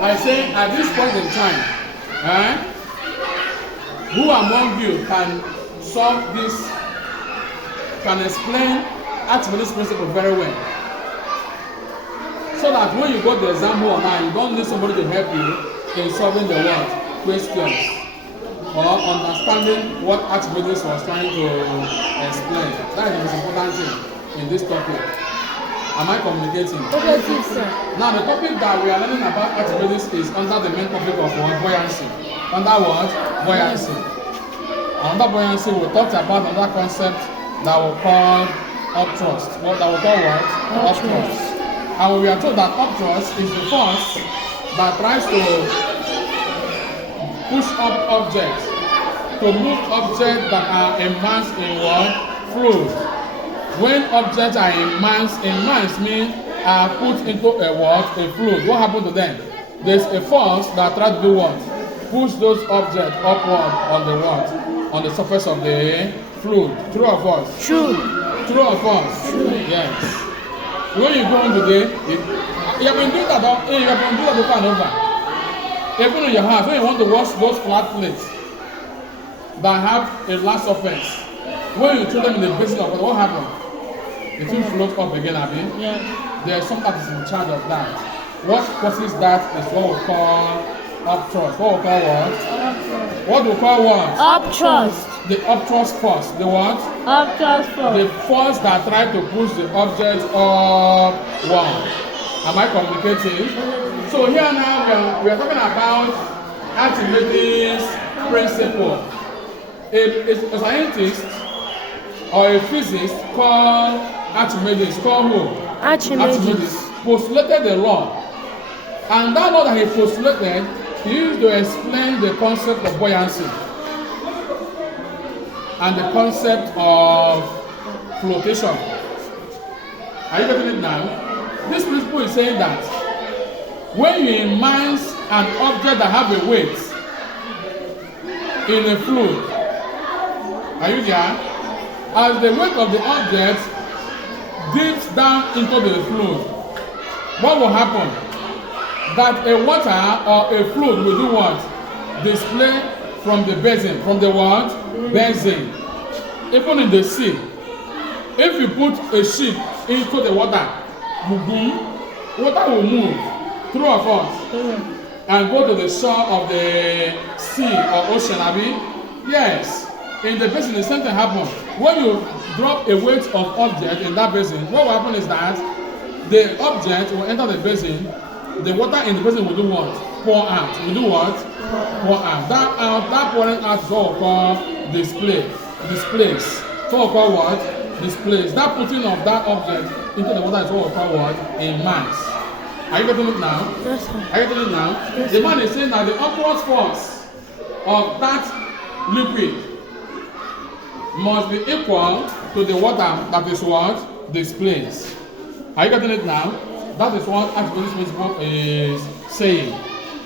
I say at this point in time, who among you can solve this, can explain Archimedes principle very well? So that when you go to the exam or now, you don't need somebody to help you in solving the word questions or understanding what Archimedes was trying to explain. That is the most important thing in this topic. Am I communicating? Okay, sir. Now the topic that we are learning about Archimedes is under the main topic of what? Buoyancy. Under what? Buoyancy. Under buoyancy, we talked about another concept that we call upthrust. What that we call what? Upthrust. And we are told that upthrust is the force that tries to push up objects, to move objects that are immersed in what? Fluid. When objects are immersed means are put into a what? A fluid. What happens to them? There's a force that tries to do what? Push those objects upward on the what? On the surface of the fluid. True or false? True. True or false? True. Yes. When you go on today, you have been doing that over and over. Even in your house, when you want to wash those flat plates that have a large surface, when you throw them in the basin of water, what happens? The thing floats up again, Abby. Yeah. There is something that is in charge of that. What causes that is what we call upthrust. What we call what? Upthrust. What we call what? Upthrust. The upthrust force. The what? Upthrust force. The force that tries to push the object upward. Am I communicating? So here now we are talking about Archimedes' principle. A scientist or a physicist called Archimedes, called who? Archimedes postulated the law. And that law that he postulated, he used to explain the concept of buoyancy and the concept of flotation. Are you getting it now? This principle is saying that when you immerse an object that have a weight in a fluid, are you there? As the weight of the object dips down into the fluid, what will happen? That a water or a fluid will do what? Display from the basin. From the what? Basin. Even in the sea, if you put a ship into the water, water will move through a force and go to the shore of the sea or ocean, Abi? Yes. In the basin, the same thing happens. When you drop a weight of object in that basin, what will happen is that the object will enter the basin, the water in the basin will do what? Pour out. Will do what? Pour out. That pouring out is what we call displace. So we call what? Displace. That putting of that object into the water is what we call what? Immerse. Are you getting it now? Yes, sir. Are you getting it now? Yes, the man is saying that the upward force of that liquid must be equal to the water that is what? Displaced. Are you getting it now? That is what Archimedes principle is saying.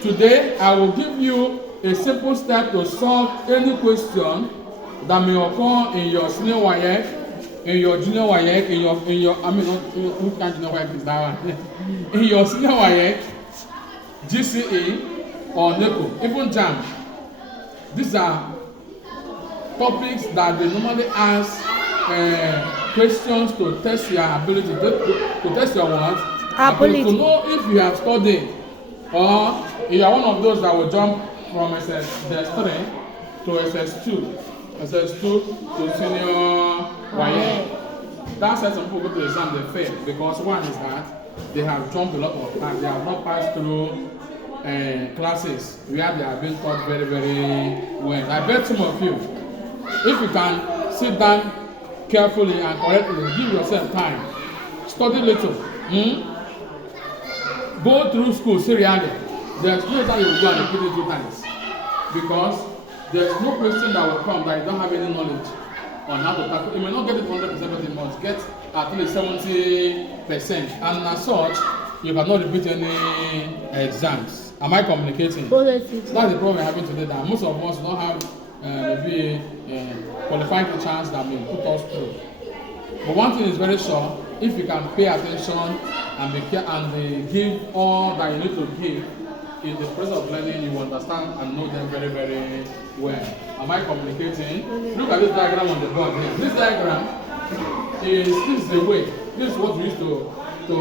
Today, I will give you a simple step to solve any question that may occur in your senior WAEC, in your junior WAEC, in your who can't junior WAEC is that one? In your senior WAEC, GCE, or NECO, even JAM. These are topics that they normally ask questions to test your ability, to test your what? Ability. To know if you have studied or you are one of those that will jump from SS3 to SS2, SS2 to senior WAEC. That's why some people go to the exam, they fail, because one is that they have jumped a lot of times, they have not passed through classes where they have been taught very, very well. I bet some of you, if you can sit down carefully and correctly, give yourself time, study little, go through school seriously, there's no time you will go and repeat it 2 times, because there's no question that will come that you don't have any knowledge on how to tackle. You may not get it 100%, but you must get at least 70%, and as such, you cannot repeat any exams. Am I communicating? That's the problem we're having today, that most of us don't have maybe qualified teachers that may put us through. But one thing is very sure, if you can pay attention and give all that you need to give in the process of learning, you understand and know them very, very well. Am I communicating? Look at this diagram on the board here. This diagram is the weight. This is what we use to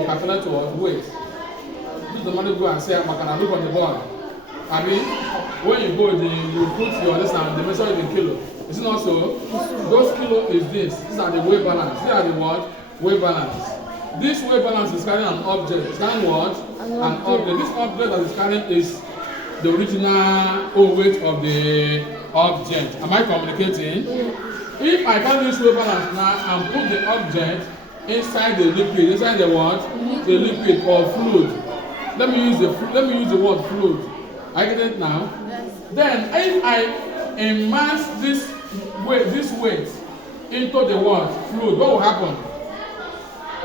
calculate what weight. This is the money go and say, I can look on the board. I mean, when you go, you put your list and they measure it in kilo. Is it not so? Those kilo is this. These are the weight balance. These are the what? Weight balance. This weight balance is carrying an object. It's carrying what? An object. This object that is carrying is the original weight of the object. Am I communicating? If I carry this weight balance now and put the object inside the liquid, inside the what? The liquid or fluid. Let me use the word fluid. I get it now? Yes. Then if I immerse this weight into the what? Fluid, what will happen?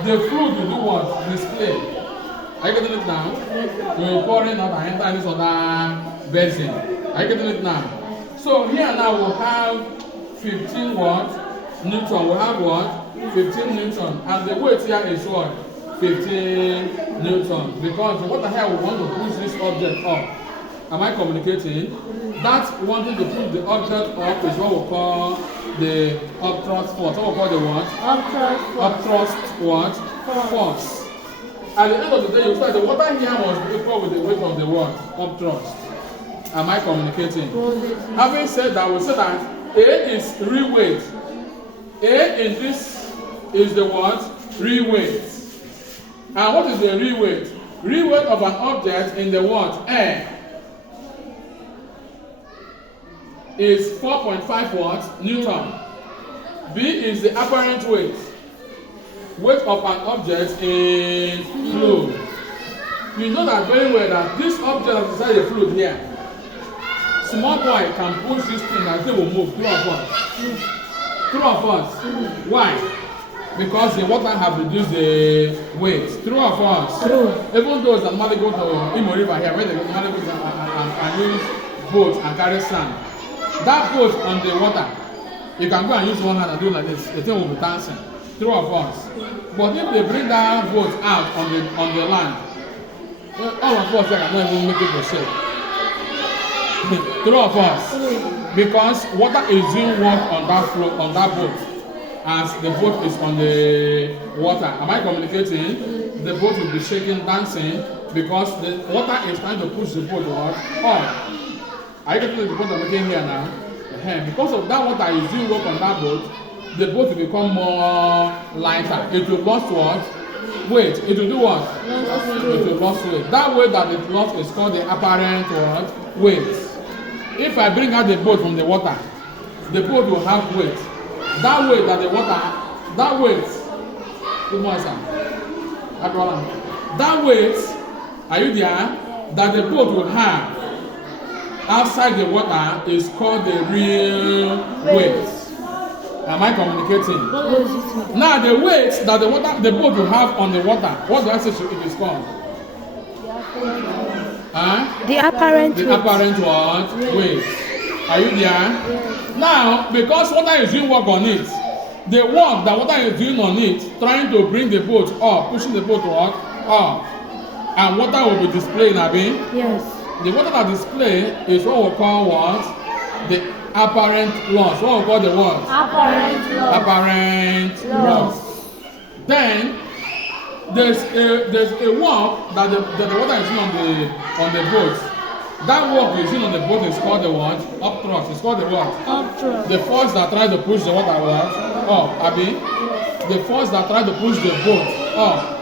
The fluid will do what? Display. Are you getting it now? You will pour it out and enter this other basin. Are you getting it now? So here now we'll have 15 what? Newton. We'll have what? 15 Newton. And the weight here is what? 15 Newton. Because the water here we want to push this object up. Am I communicating? That wanting to push the object up is what we call the upthrust force. What we call the what? Upthrust what? Force. At the end of the day, you say the water here must be equal with the weight of the what? Upthrust. Am I communicating? Having said that, we say that A is real weight. A in this is the what? Real weight. And what is the real weight? Real weight of an object in the what? Air is 4.5 what? Newton. B is the apparent weight. Weight of an object in fluid. You know that very well that this object that is inside the fluid here, small boy can push this thing and it will move. True or false? Why? Because the water have reduced the weight. True or false? True. Even those that normally go to Imo River here, where they normally go and use boats and carry sand. That boat on the water, you can go and use one hand and do like this. The thing will be dancing. True or false? But if they bring that boat out on the land, all of us cannot even make it to shake. True or false? Because water is doing work on that boat, as the boat is on the water. Am I communicating? The boat will be shaking, dancing, because the water is trying to push the boat up. Are you getting the point I'm making here now? Because of that water is doing work on that boat, the boat will become more lighter. It will lose what? Weight. It will do what? It will lose weight. That weight that it lost is called the apparent what? Weight. If I bring out the boat from the water, the boat will have weight. That weight that the water, that weight, good morning, sir. That weight, are you there? That the boat will have outside the water is called the real weight. Am I communicating? Now the weight that the boat will have on the water, what do I say it is called? The apparent weight. The apparent what? Weight. Are you there? Yes. Now, because water is doing work on it, the work that water is doing on it, trying to bring the boat up, pushing the boat up, and water will be displaying, Abi? Yes. The water that display is what we call what? The apparent loss. What we call the what? Apparent loss. Then there's a work that the water is doing on the boat. That work is doing on the boat is called the what? Upthrust. It's called the what? Upthrust. The force that tries to push the water up, Abi? Yes. The force that tries to push the boat up.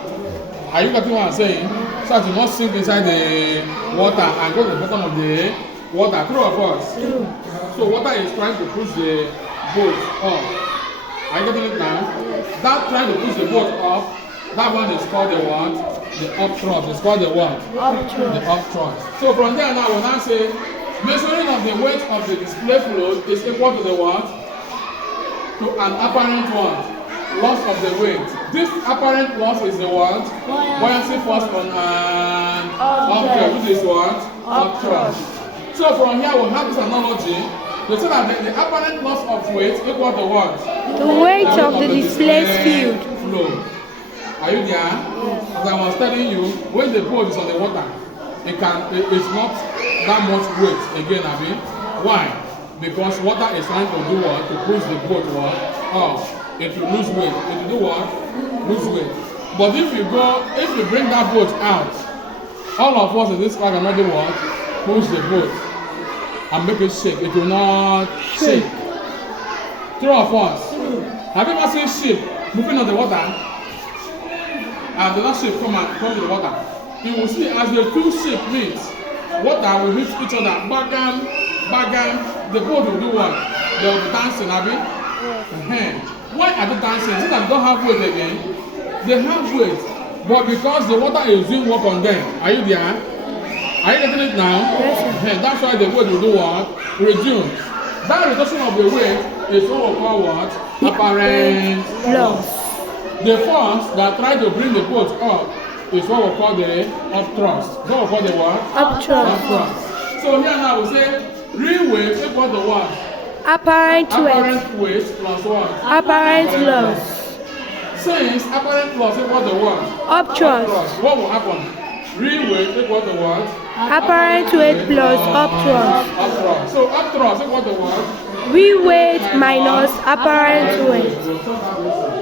Are you getting what I'm saying? So that you not sink inside the water and go to the bottom of the water. True or false? True. So water is trying to push the boat up. Are you getting it now? Yes. That trying to push the boat up, that one is called the what? The upthrust. It's called the what? Upthrust. The upthrust. So from there now, when I say measuring of the weight of the display fluid is equal to the what? To an apparent what? Loss of the weight. This apparent loss is the what? Buoyancy force on an object, which is what? Upthrust. So from here we have this analogy. They say that the apparent loss of weight equal to what? The weight of the displaced field. Flow. Are you there? Yes. As I was telling you, when the boat is on the water, it's not that much weight again, Abi. Why? Because water is trying to do what? To push the boat what? Up. It will lose weight. It will do what? Lose weight. But if you bring that boat out, all of us in this car cannot do what? Push the boat and make it shake. It will not shake. True of us. Have you ever seen ship moving on the water? And the last ship come to the water. You will see as the two ships meet, water will hit each other. Bagam, bagam. The boat will do what? They will be dancing, Abi. Why are they dancing? Is it that they don't have weight again? They have weight, but because the water is doing work on them. Are you there? Are you getting it now? Yes, that's why the weight will do what? Reduce. That reduction of the weight is what we call what? Apparent loss. The force that try to bring the boat up is what we call the upthrust. What we call the what? Upthrust. So here now we say real weight equal to what? Apparent weight plus what? Apparent loss. Since apparent loss equal to what? Upthrust. What will happen? Real weight equal to what? Apparent weight plus upthrust. So upthrust equal to what? Real weight minus apparent weight.